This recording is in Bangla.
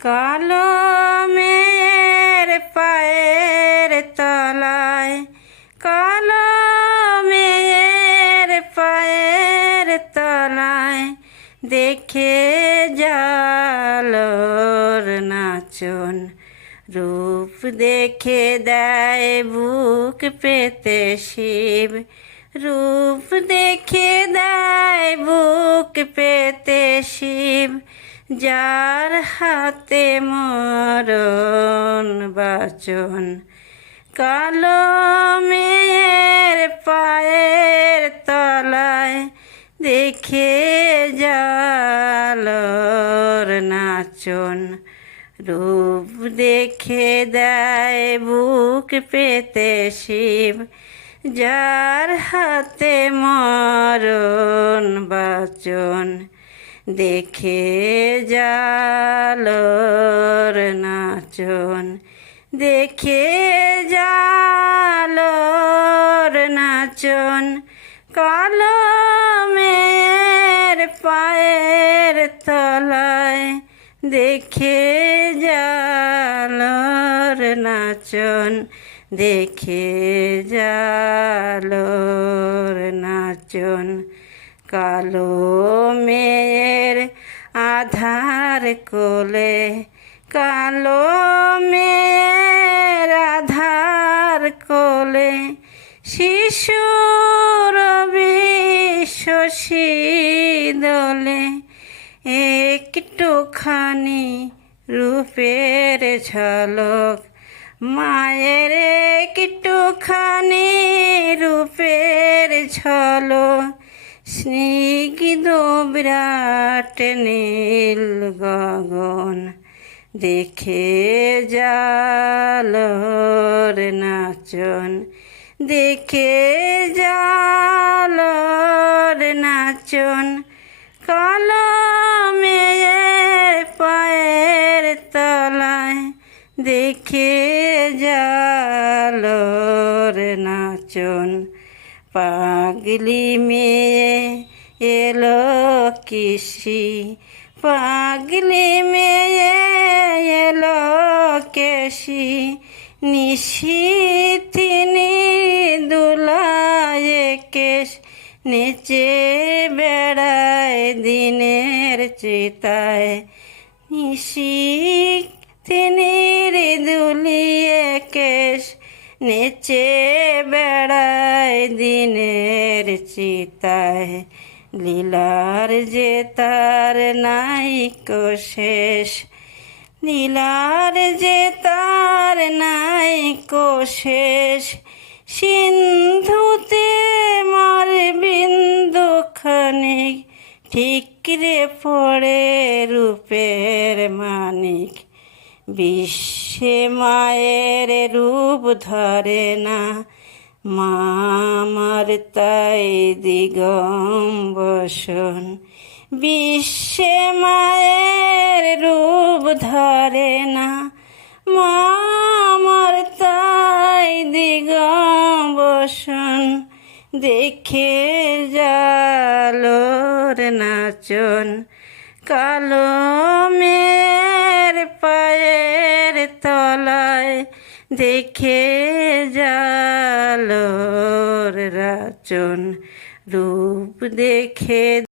কালো মেয়ের পায়ের তলায় কালো মেয়ের পায়ের তলায় দেখে জালোর নাচন। রূপ দেখে দেয় বুক পেতে শিব। রূপ দেখে দেয় বুক পেতে শিব। যার হাতে মরণ বাচন, কালো মেয়ের পায়ের তলায় দেখে জালর নাচন। রূপ দেখে দেয় বুক পেতে শিব, যার হাতে মরণ বাচন। দেখে জালর নাচন, দেখে জালর নাচন কালো মেয়ের পায়ের তলায় দেখে জালর নাচন, দেখে জালর নাচন। কালো মেয়ের আধার কোলে, কালো মেয়ের আধার কোলে, শিশুর বিশ্বসী দলে একটুখানি রূপের ঝলক, মায়ের একটুখানি রূপের ঝলক। স্নিগ্ধ বিরাট নীল গগন, দেখে জালর নাচন, দেখে জালর নাচন কালো মেয়ের পায়ের তলায় দেখে পাগলি মেয়ে এলো কিসি? পাগলি মেয়ে এলো কেশি নিশিথিনি দুলায় কেশ নেচে বেড়ায় দিনের চিতায়। নিশি তিনির দুলিয়ে কেশ নেচে বেড়ায় দিনের চিতায়। লীলার যে তার নাই শেষ। নীলার যে তার নাই শেষ। সিন্ধুতে মার বিন্দু খানিক ঠিকরে পড়ে রূপের মানিক। বিশ্বে মায়ের রূপ ধরে না। মামার তাই দিগম দিগম্বসন বিশ্বে মায়ের রূপ ধরে না। মামার তাই দিগম্বসন দেখে জালোর নাচন। কালো মেয়ের পায়ের তলায় দেখে জালোর রাচন রূপ দেখে